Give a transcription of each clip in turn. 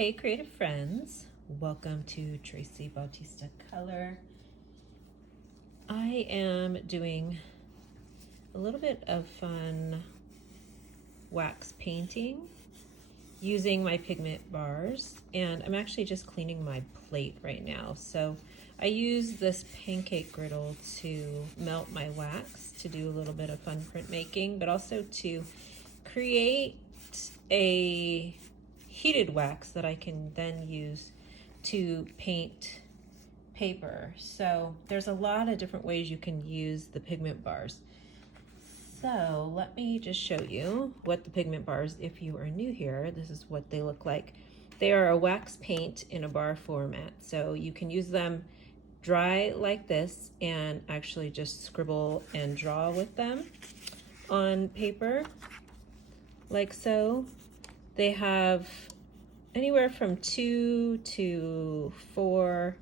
Hey creative friends, welcome to Traci Bautista Color. I am doing a little bit of fun wax painting using my pigment bars, and I'm actually just cleaning my plate right now. So I use this pancake griddle to melt my wax to do a little bit of fun printmaking, but also to create a heated wax that I can then use to paint paper. So there's a lot of different ways you can use the pigment bars. So let me just show you what the pigment bars, if you are new here, this is what they look like. They are a wax paint in a bar format. So you can use them dry like this and actually just scribble and draw with them on paper like so. They have anywhere from 2 to 4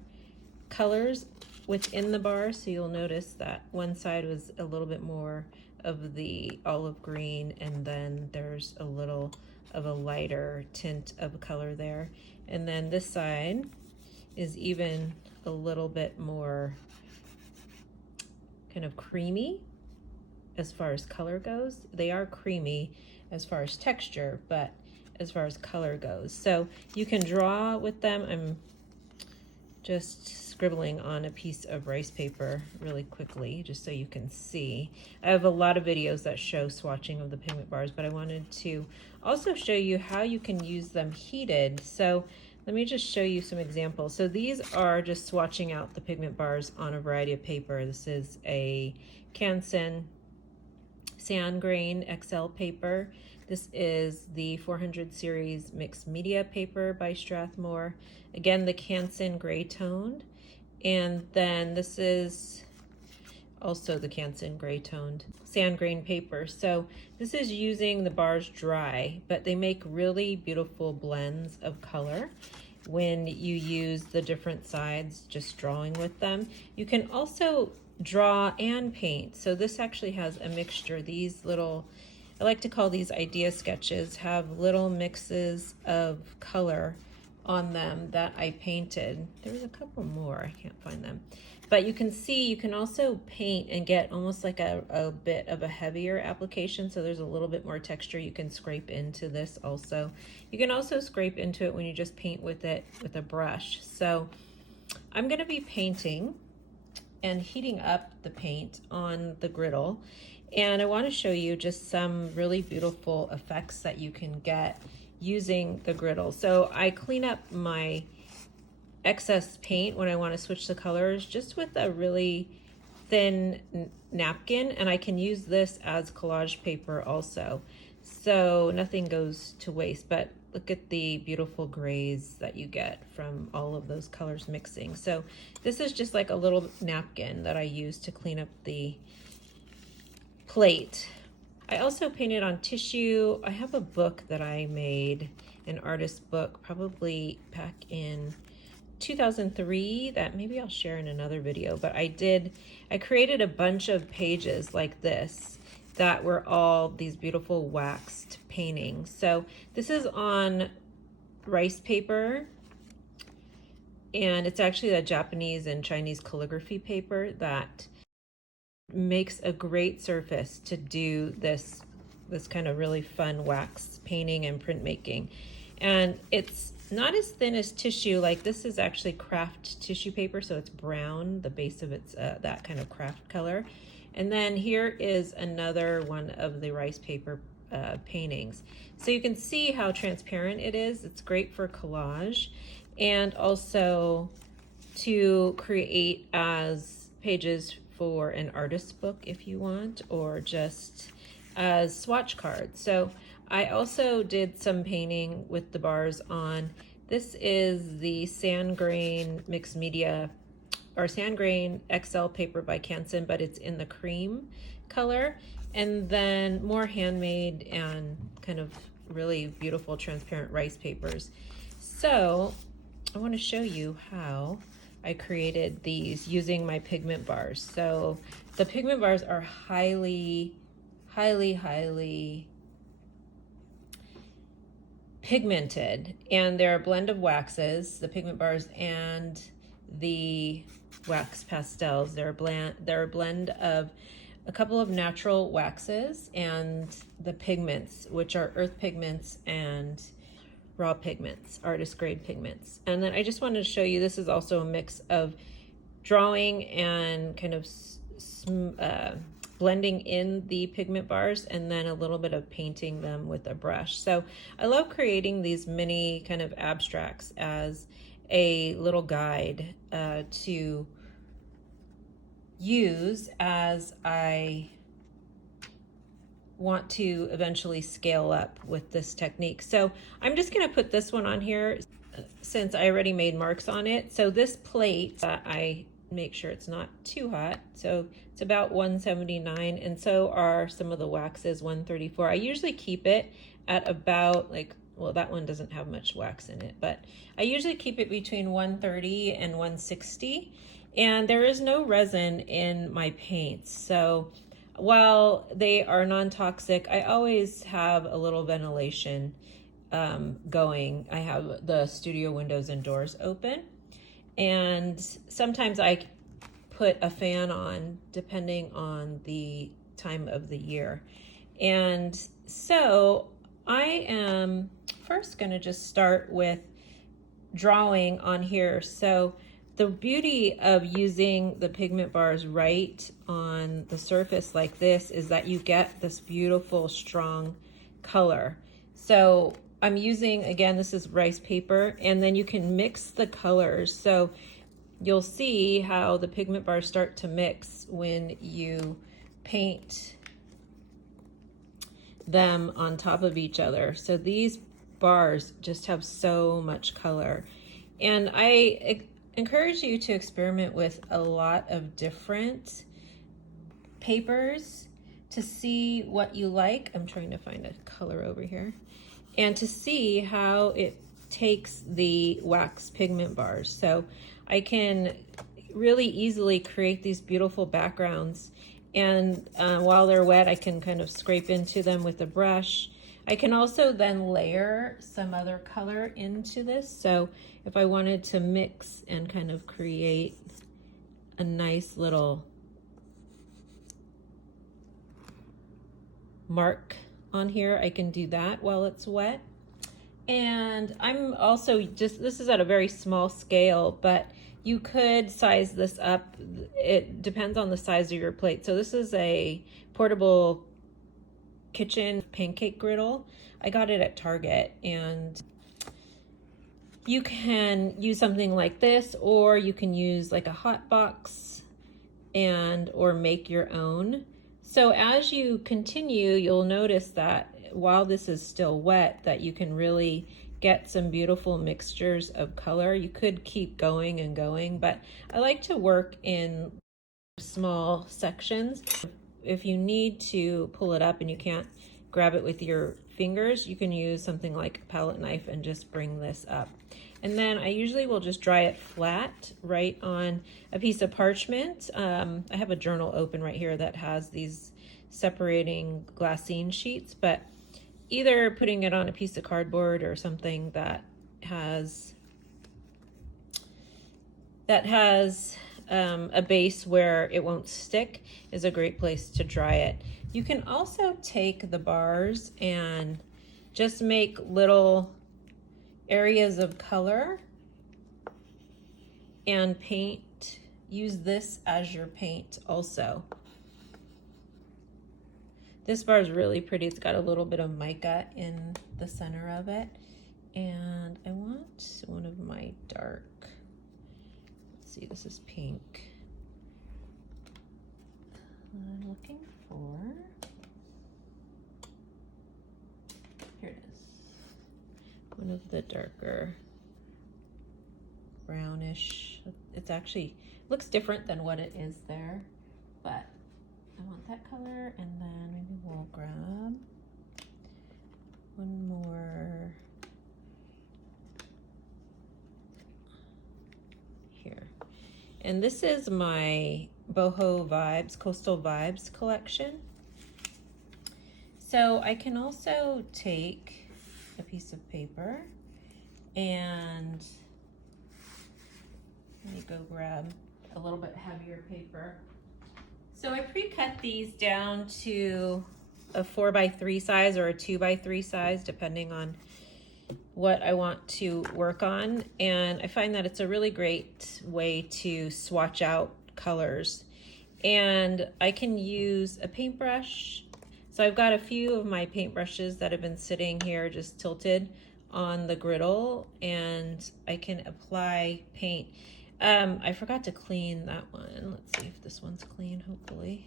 colors within the bar, so you'll notice that one side was a little bit more of the olive green, and then there's a little of a lighter tint of color there, and then this side is even a little bit more kind of creamy as far as color goes. They are creamy as far as texture, but as far as color goes. So you can draw with them. I'm just scribbling on a piece of rice paper really quickly, just so you can see. I have a lot of videos that show swatching of the pigment bars, but I wanted to also show you how you can use them heated. So let me just show you some examples. So these are just swatching out the pigment bars on a variety of paper. This is a Canson sand grain XL paper. This is the 400 series mixed media paper by Strathmore. Again, the Canson gray toned. And then this is also the Canson gray toned sand grain paper. So this is using the bars dry, but they make really beautiful blends of color when you use the different sides just drawing with them. You can also draw and paint. So this actually has a mixture. These little, I like to call these idea sketches, have little mixes of color on them that I painted. There was a couple more, I can't find them. But you can see, you can also paint and get almost like a bit of a heavier application. So there's a little bit more texture. You can scrape into this also. You can also scrape into it when you just paint with it with a brush. So I'm gonna be painting and heating up the paint on the griddle. And I want to show you just some really beautiful effects that you can get using the griddle. So I clean up my excess paint when I want to switch the colors just with a really thin napkin, and I can use this as collage paper also. So nothing goes to waste, but look at the beautiful grays that you get from all of those colors mixing. So this is just like a little napkin that I use to clean up the plate. I also painted on tissue. I have a book that I made, an artist book, probably back in 2003, that maybe I'll share in another video, but I created a bunch of pages like this that were all these beautiful waxed paintings. So this is on rice paper, and it's actually a Japanese and Chinese calligraphy paper that makes a great surface to do this kind of really fun wax painting and printmaking. And it's not as thin as tissue. Like this is actually craft tissue paper, so it's brown, the base of it's that kind of craft color. And then here is another one of the rice paper paintings. So you can see how transparent it is. It's great for collage and also to create as pages for an artist's book if you want, or just as swatch cards. So I also did some painting with the bars on. This is the sand grain mixed media, or sand grain XL paper by Canson, but it's in the cream color. And then more handmade and kind of really beautiful transparent rice papers. So I want to show you how I created these using my pigment bars. So the pigment bars are highly pigmented, and they're a blend of waxes, the pigment bars and the wax pastels. They're a blend of a couple of natural waxes and the pigments, which are earth pigments and raw pigments, artist grade pigments. And then I just wanted to show you, this is also a mix of drawing and kind of blending in the pigment bars, and then a little bit of painting them with a brush. So I love creating these mini kind of abstracts as a little guide to use as I want to eventually scale up with this technique. So I'm just going to put this one on here since I already made marks on it. So this plate, I make sure it's not too hot, so it's about 179, and so are some of the waxes, 134. I usually keep it at about, like, well, that one doesn't have much wax in it, but I usually keep it between 130 and 160, and there is no resin in my paints. So while they are non-toxic, I always have a little ventilation going. I have the studio windows and doors open, and sometimes I put a fan on depending on the time of the year. And so I am first going to just start with drawing on here. So the beauty of using the pigment bars right on the surface like this is that you get this beautiful strong color. So I'm using, again, this is rice paper, and then you can mix the colors. So you'll see how the pigment bars start to mix when you paint them on top of each other. So these bars just have so much color. And I encourage you to experiment with a lot of different papers to see what you like. I'm trying to find a color over here. And to see how it takes the wax pigment bars. So I can really easily create these beautiful backgrounds, and while they're wet, I can kind of scrape into them with a brush. I can also then layer some other color into this. So if I wanted to mix and kind of create a nice little mark on here, I can do that while it's wet. And I'm also just, this is at a very small scale, but you could size this up. It depends on the size of your plate. So this is a portable kitchen pancake griddle. I got it at Target, and you can use something like this, or you can use like a hot box or make your own. So as you continue, you'll notice that while this is still wet, that you can really get some beautiful mixtures of color. You could keep going and going, but I like to work in small sections. If you need to pull it up and you can't grab it with your fingers, you can use something like a palette knife and just bring this up. And then I usually will just dry it flat right on a piece of parchment. I have a journal open right here that has these separating glassine sheets, but either putting it on a piece of cardboard or something that has a base where it won't stick is a great place to dry it. You can also take the bars and just make little areas of color and paint. Use this as your paint also. This bar is really pretty. It's got a little bit of mica in the center of it. And I want one of my dark, let's see, this is pink. I'm looking for, here it is. One of the darker brownish. It's actually, looks different than what it is there, but I want that color. And then maybe we'll grab one more here. And this is my Boho Vibes, Coastal Vibes collection. So I can also take a piece of paper, and let me go grab a little bit heavier paper. So I pre-cut these down to a 4x3 size or a 2x3 size, depending on what I want to work on. And I find that it's a really great way to swatch out colors. And I can use a paintbrush. So I've got a few of my paintbrushes that have been sitting here just tilted on the griddle, and I can apply paint. I forgot to clean that one. Let's see if this one's clean, hopefully.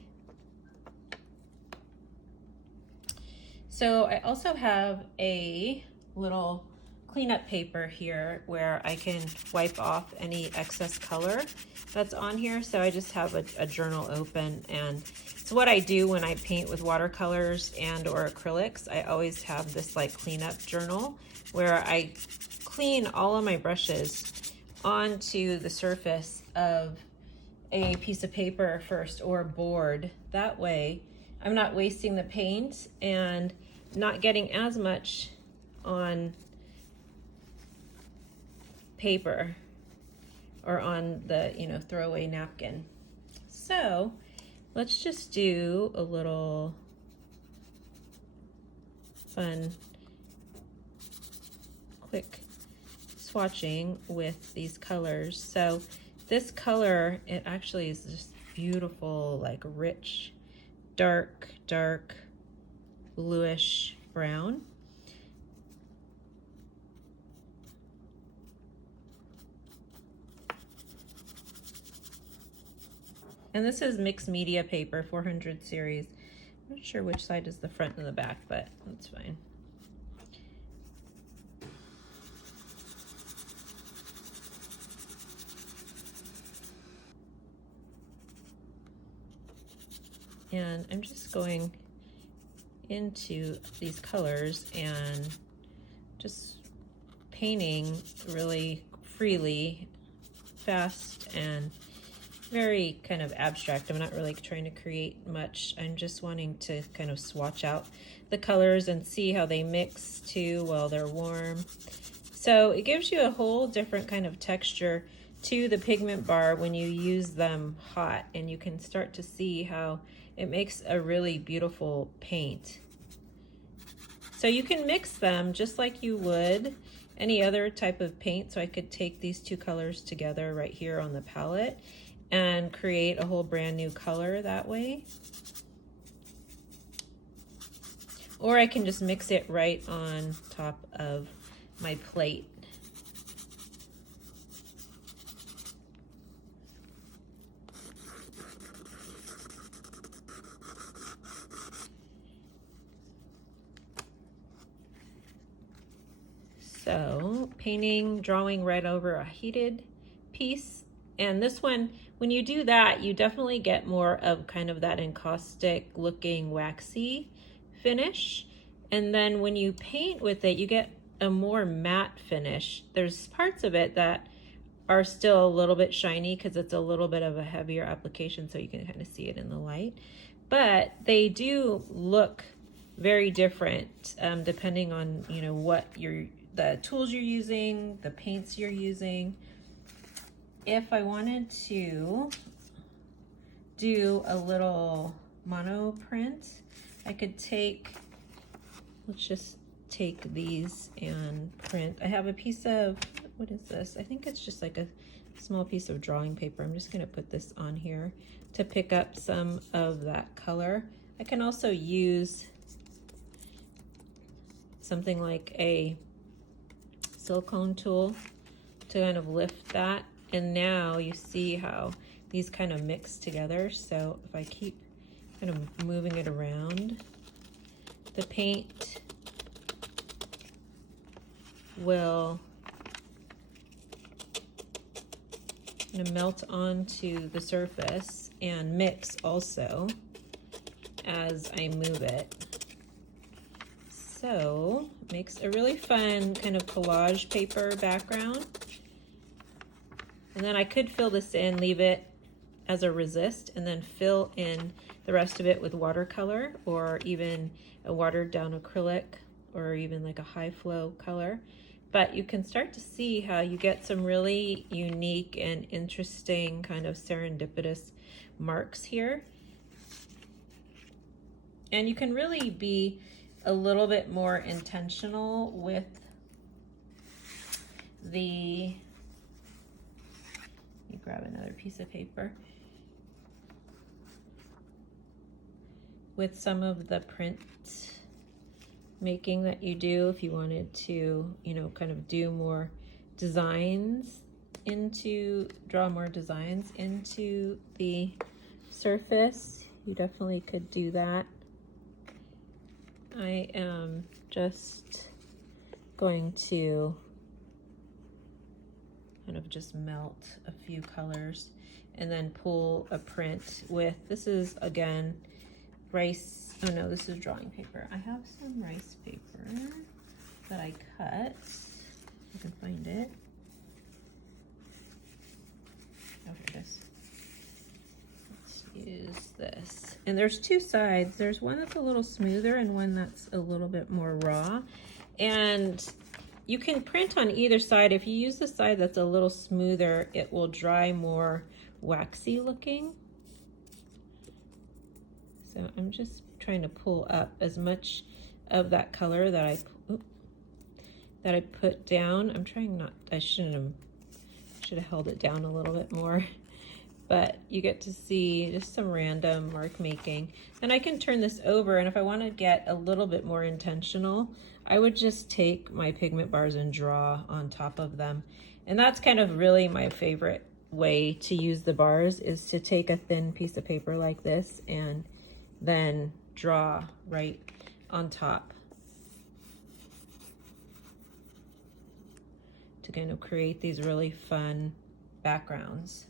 So I also have a little cleanup paper here where I can wipe off any excess color that's on here. So I just have a journal open, and it's what I do when I paint with watercolors and or acrylics. I always have this like cleanup journal where I clean all of my brushes onto the surface of a piece of paper first or board. That way I'm not wasting the paint and not getting as much on paper or on the, you know, throwaway napkin. So let's just do a little fun, quick swatching with these colors. So this color, it actually is just beautiful, like rich, dark bluish brown. And this is mixed media paper, 400 series. I'm not sure which side is the front and the back, but that's fine. And I'm just going into these colors and just painting really freely, fast, and very kind of abstract. I'm not really trying to create much. I'm just wanting to kind of swatch out the colors and see how they mix too while they're warm. So it gives you a whole different kind of texture to the pigment bar when you use them hot, and you can start to see how it makes a really beautiful paint. So you can mix them just like you would any other type of paint. So I could take these two colors together right here on the palette and create a whole brand new color that way. Or I can just mix it right on top of my plate. So painting, drawing right over a heated piece. And this one, when you do that, you definitely get more of kind of that encaustic looking waxy finish. And then when you paint with it, you get a more matte finish. There's parts of it that are still a little bit shiny because it's a little bit of a heavier application, so you can kind of see it in the light. But they do look very different depending on, you know, what the tools you're using, the paints you're using. If I wanted to do a little mono print, I could take, let's just take these and print. I have a piece of, what is this? I think it's just like a small piece of drawing paper. I'm just gonna put this on here to pick up some of that color. I can also use something like a silicone tool to kind of lift that. And now you see how these kind of mix together. So if I keep kind of moving it around, the paint will kind of melt onto the surface and mix also as I move it. So it makes a really fun kind of collage paper background. And then I could fill this in, leave it as a resist, and then fill in the rest of it with watercolor or even a watered down acrylic or even like a high flow color. But you can start to see how you get some really unique and interesting kind of serendipitous marks here. And you can really be a little bit more intentional with the, let me grab another piece of paper, with some of the print making that you do if you wanted to, you know, kind of do more designs into, draw more designs into the surface. You definitely could do that. I am just going to kind of just melt a few colors and then pull a print with, this is again rice, oh no, this is drawing paper. I have some rice paper that I cut. I can find it. Oh, here it is. Let's use this. And there's two sides. There's one that's a little smoother and one that's a little bit more raw. And you can print on either side. If you use the side that's a little smoother, it will dry more waxy looking. So I'm just trying to pull up as much of that color that I put down. I'm trying not, I should have held it down a little bit more. But you get to see just some random mark making. And I can turn this over, and if I want to get a little bit more intentional, I would just take my pigment bars and draw on top of them. And that's kind of really my favorite way to use the bars, is to take a thin piece of paper like this and then draw right on top to kind of create these really fun backgrounds.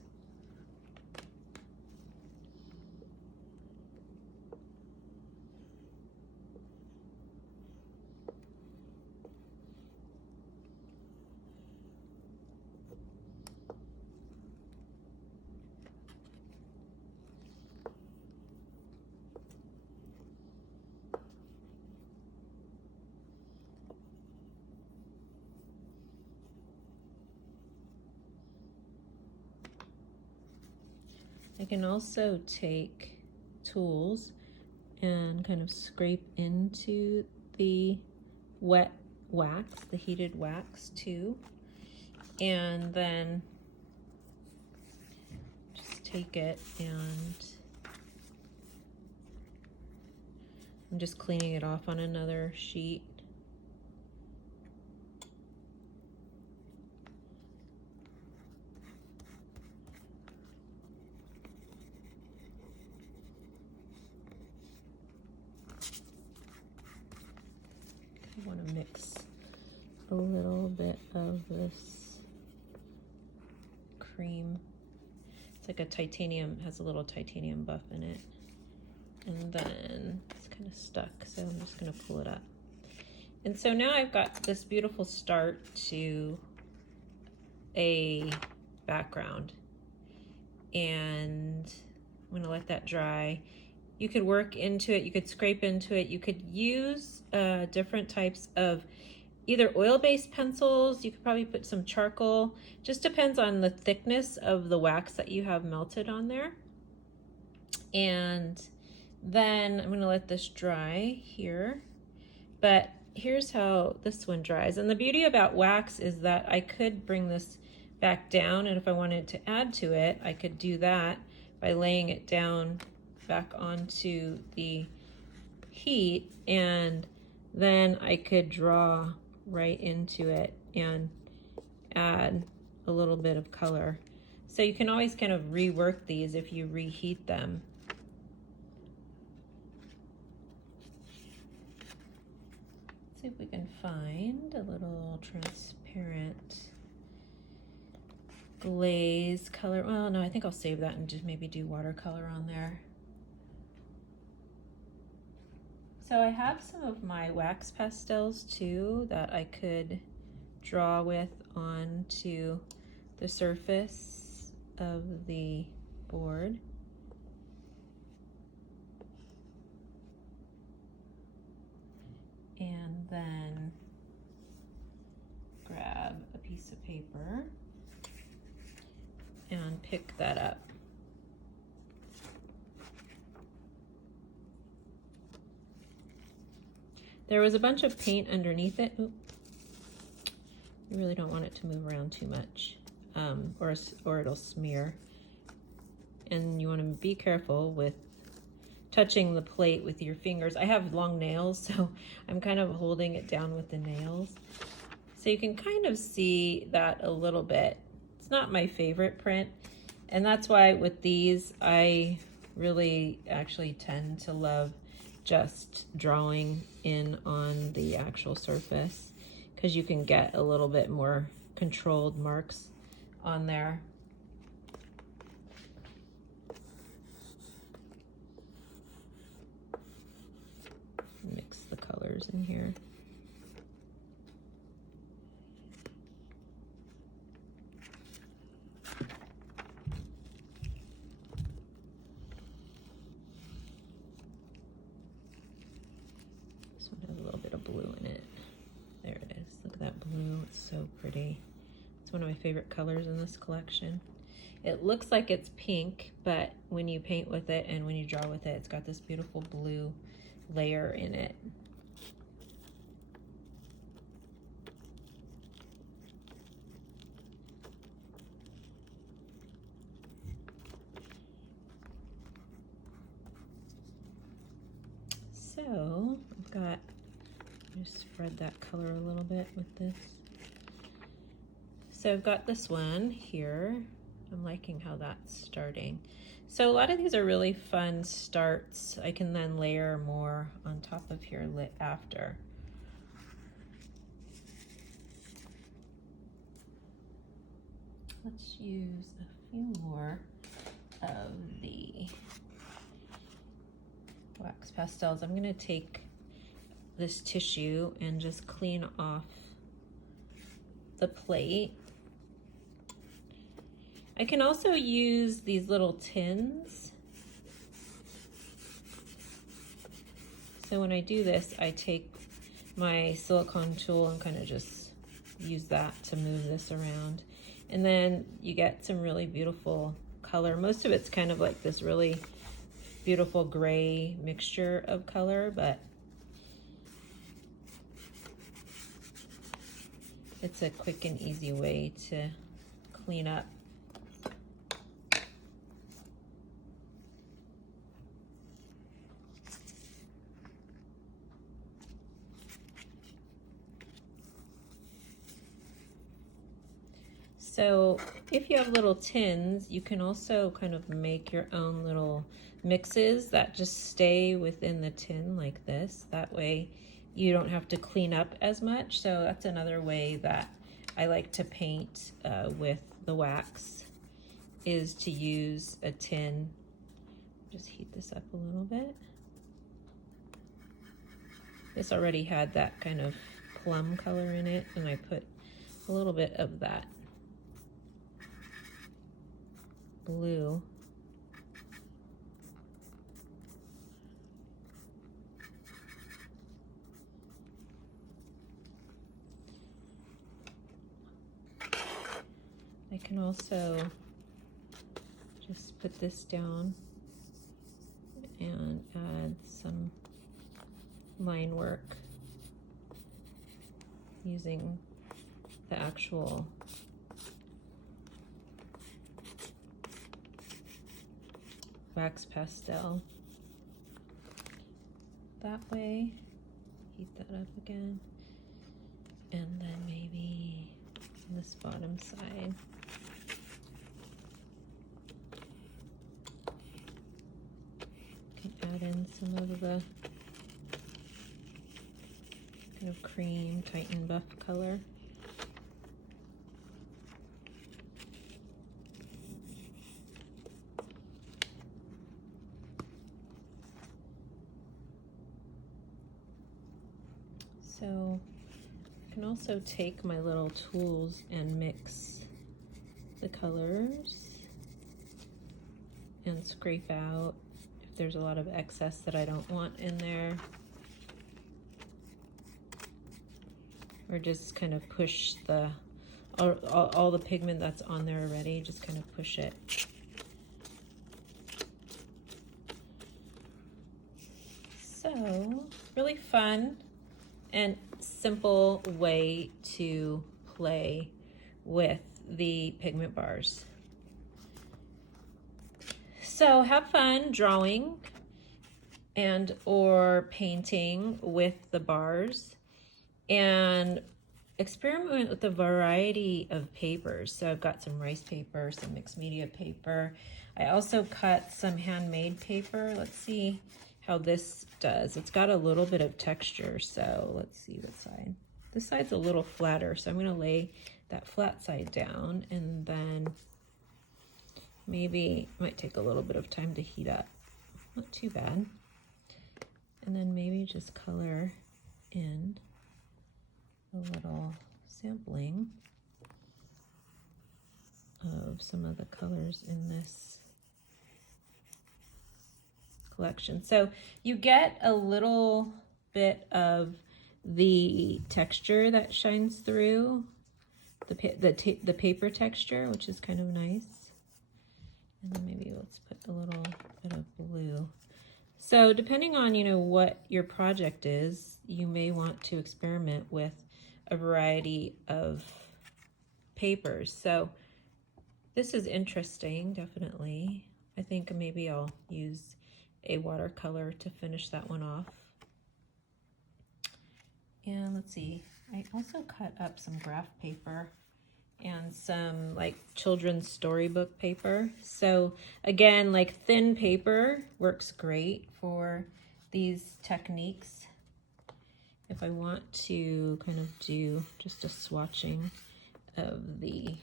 I can also take tools and kind of scrape into the wet wax, the heated wax too, and then just take it, and I'm just cleaning it off on another sheet. I want to mix a little bit of this cream. It's like a titanium, has a little titanium buff in it. And then it's kind of stuck, so I'm just going to pull it up. And so now I've got this beautiful start to a background. And I'm going to let that dry. You could work into it, you could scrape into it, you could use different types of either oil-based pencils, you could probably put some charcoal, just depends on the thickness of the wax that you have melted on there. And then I'm gonna let this dry here, but here's how this one dries. And the beauty about wax is that I could bring this back down, and if I wanted to add to it, I could do that by laying it down back onto the heat, and then I could draw right into it and add a little bit of color. So you can always kind of rework these if you reheat them. Let's see if we can find a little transparent glaze color. Well, no, I think I'll save that and just maybe do watercolor on there. So I have some of my wax pastels too that I could draw with onto the surface of the board. And then grab a piece of paper and pick that up. There was a bunch of paint underneath it. Oop. You really don't want it to move around too much, or it'll smear. And you want to be careful with touching the plate with your fingers. I have long nails, so I'm kind of holding it down with the nails. So you can kind of see that a little bit. It's not my favorite print, and that's why with these, I really actually tend to love just drawing in on the actual surface, because you can get a little bit more controlled marks on there. Mix the colors in here. This one has a little bit of blue in it. There it is. Look at that blue. It's so pretty. It's one of my favorite colors in this collection. It looks like it's pink, but when you paint with it and when you draw with it, it's got this beautiful blue layer in it. So I've got, just spread that color a little bit with this. So I've got this one here. I'm liking how that's starting. So a lot of these are really fun starts. I can then layer more on top of here after. Let's use a few more of the wax pastels. I'm going to take this tissue and just clean off the plate. I can also use these little tins. So when I do this, I take my silicone tool and kind of just use that to move this around. And then you get some really beautiful color. Most of it's kind of like this really beautiful gray mixture of color, but it's a quick and easy way to clean up. So if you have little tins, you can also kind of make your own little mixes that just stay within the tin like this. That way you don't have to clean up as much. So that's another way that I like to paint with the wax, is to use a tin. Just heat this up a little bit. This already had that kind of plum color in it, and I put a little bit of that blue. I can also just put this down and add some line work using the actual wax pastel. That way, heat that up again, and then maybe on this bottom side. Can add in some of the kind of cream, Titan buff color. So I can also take my little tools and mix the colors and scrape out if there's a lot of excess that I don't want in there. or just kind of push the all the pigment that's on there already, just kind of push it. So, really fun and simple way to play with the pigment bars. So have fun drawing and or painting with the bars, and experiment with a variety of papers. So I've got some rice paper, some mixed media paper. I also cut some handmade paper. Let's see how this does. It's got a little bit of texture, so let's see what side. This side's a little flatter, so I'm gonna lay that flat side down, and then maybe it might take a little bit of time to heat up. Not too bad. And then maybe just color in a little sampling of some of the colors in this collection. So you get a little bit of the texture that shines through, the paper texture, which is kind of nice. And then maybe let's put a little bit of blue. So depending on, you know, what your project is, you may want to experiment with a variety of papers. So this is interesting, definitely. I think maybe I'll use a watercolor to finish that one off. And let's see, I also cut up some graph paper and some like children's storybook paper. So again, like thin paper works great for these techniques. If I want to kind of do just a swatching of the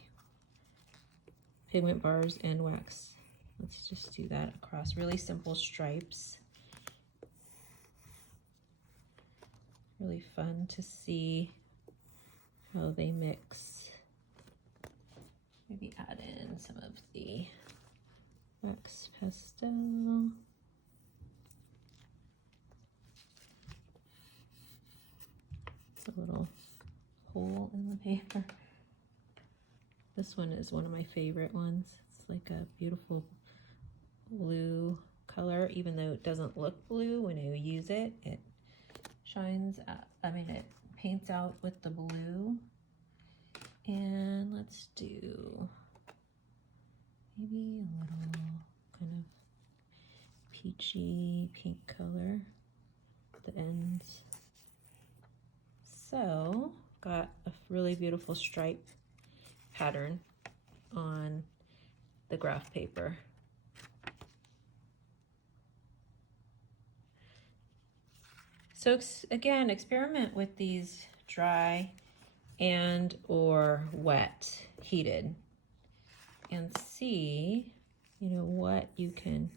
pigment bars and wax, let's just do that across really simple stripes. Really fun to see how they mix. Maybe add in some of the wax pastel. A little hole in the paper. This one is one of my favorite ones. It's like a beautiful blue color, even though it doesn't look blue when you use it. It shines, it paints out with the blue. And let's do maybe a little kind of peachy pink color at the ends. So, got a really beautiful stripe pattern on the graph paper. So again, experiment with these dry and or wet, heated, and see, you know, what you can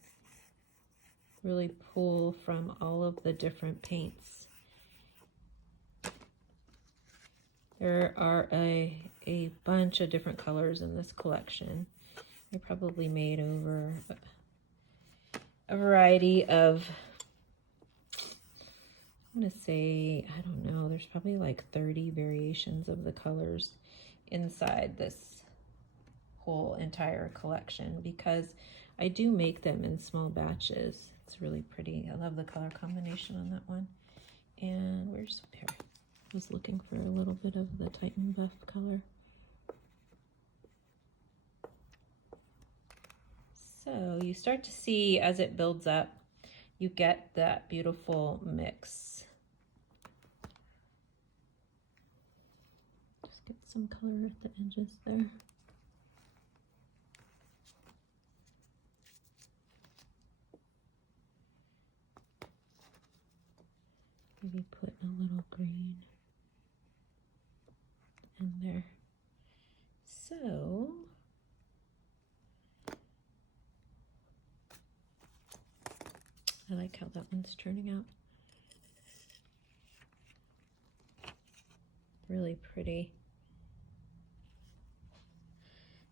really pull from all of the different paints. There are a bunch of different colors in this collection. I probably made over a variety of, I'm gonna say, I don't know, there's probably like 30 variations of the colors inside this whole entire collection, because I do make them in small batches. It's really pretty. I love the color combination on that one. And where's the pair? I was looking for a little bit of the Titan Buff color. So you start to see as it builds up, you get that beautiful mix. Just get some color at the edges there. Maybe put a little green in there. So I like how that one's turning out. Really pretty.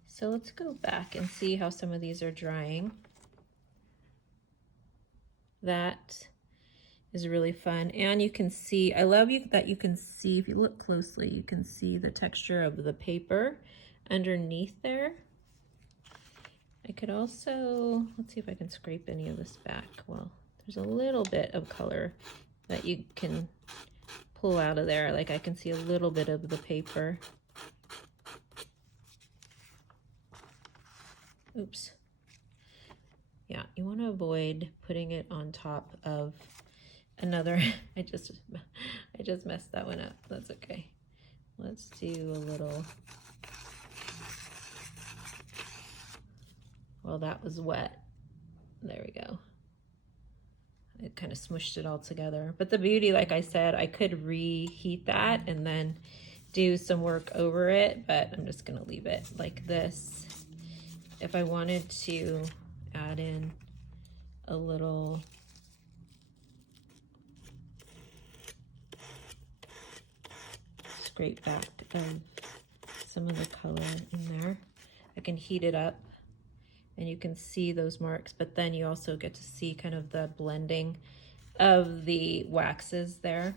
So let's go back and see how some of these are drying. That is really fun. And you can see, I love that you can see, if you look closely, you can see the texture of the paper underneath there. I could also, let's see if I can scrape any of this back. Well, there's a little bit of color that you can pull out of there. Like I can see a little bit of the paper. Oops. Yeah, you want to avoid putting it on top of another. I just messed that one up. That's okay. Let's do a little. Well, that was wet. There we go. It kind of smushed it all together. But the beauty, like I said, I could reheat that and then do some work over it, but I'm just gonna leave it like this. If I wanted to add in a little scrape back of some of the color in there, I can heat it up and you can see those marks, but then you also get to see kind of the blending of the waxes there.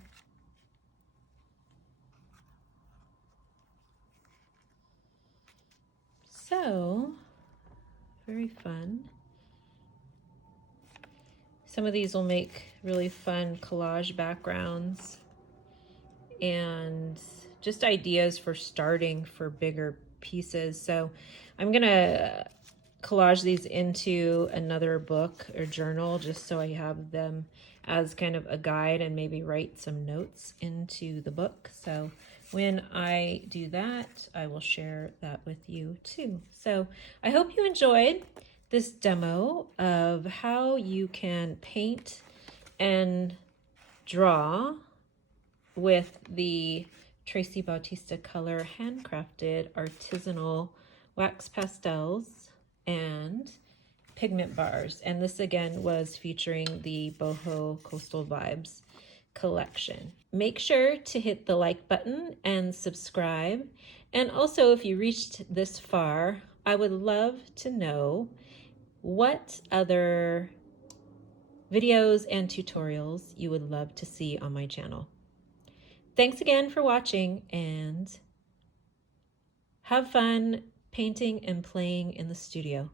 So, very fun. Some of these will make really fun collage backgrounds and just ideas for starting for bigger pieces. So I'm gonna collage these into another book or journal just so I have them as kind of a guide and maybe write some notes into the book. So when I do that, I will share that with you too. So I hope you enjoyed this demo of how you can paint and draw with the Traci Bautista Color handcrafted artisanal wax pastels and pigment bars. And this again was featuring the Boho Coastal Vibes collection. Make sure to hit the like button and subscribe. And also, if you reached this far, I would love to know what other videos and tutorials you would love to see on my channel. Thanks again for watching, and have fun painting and playing in the studio.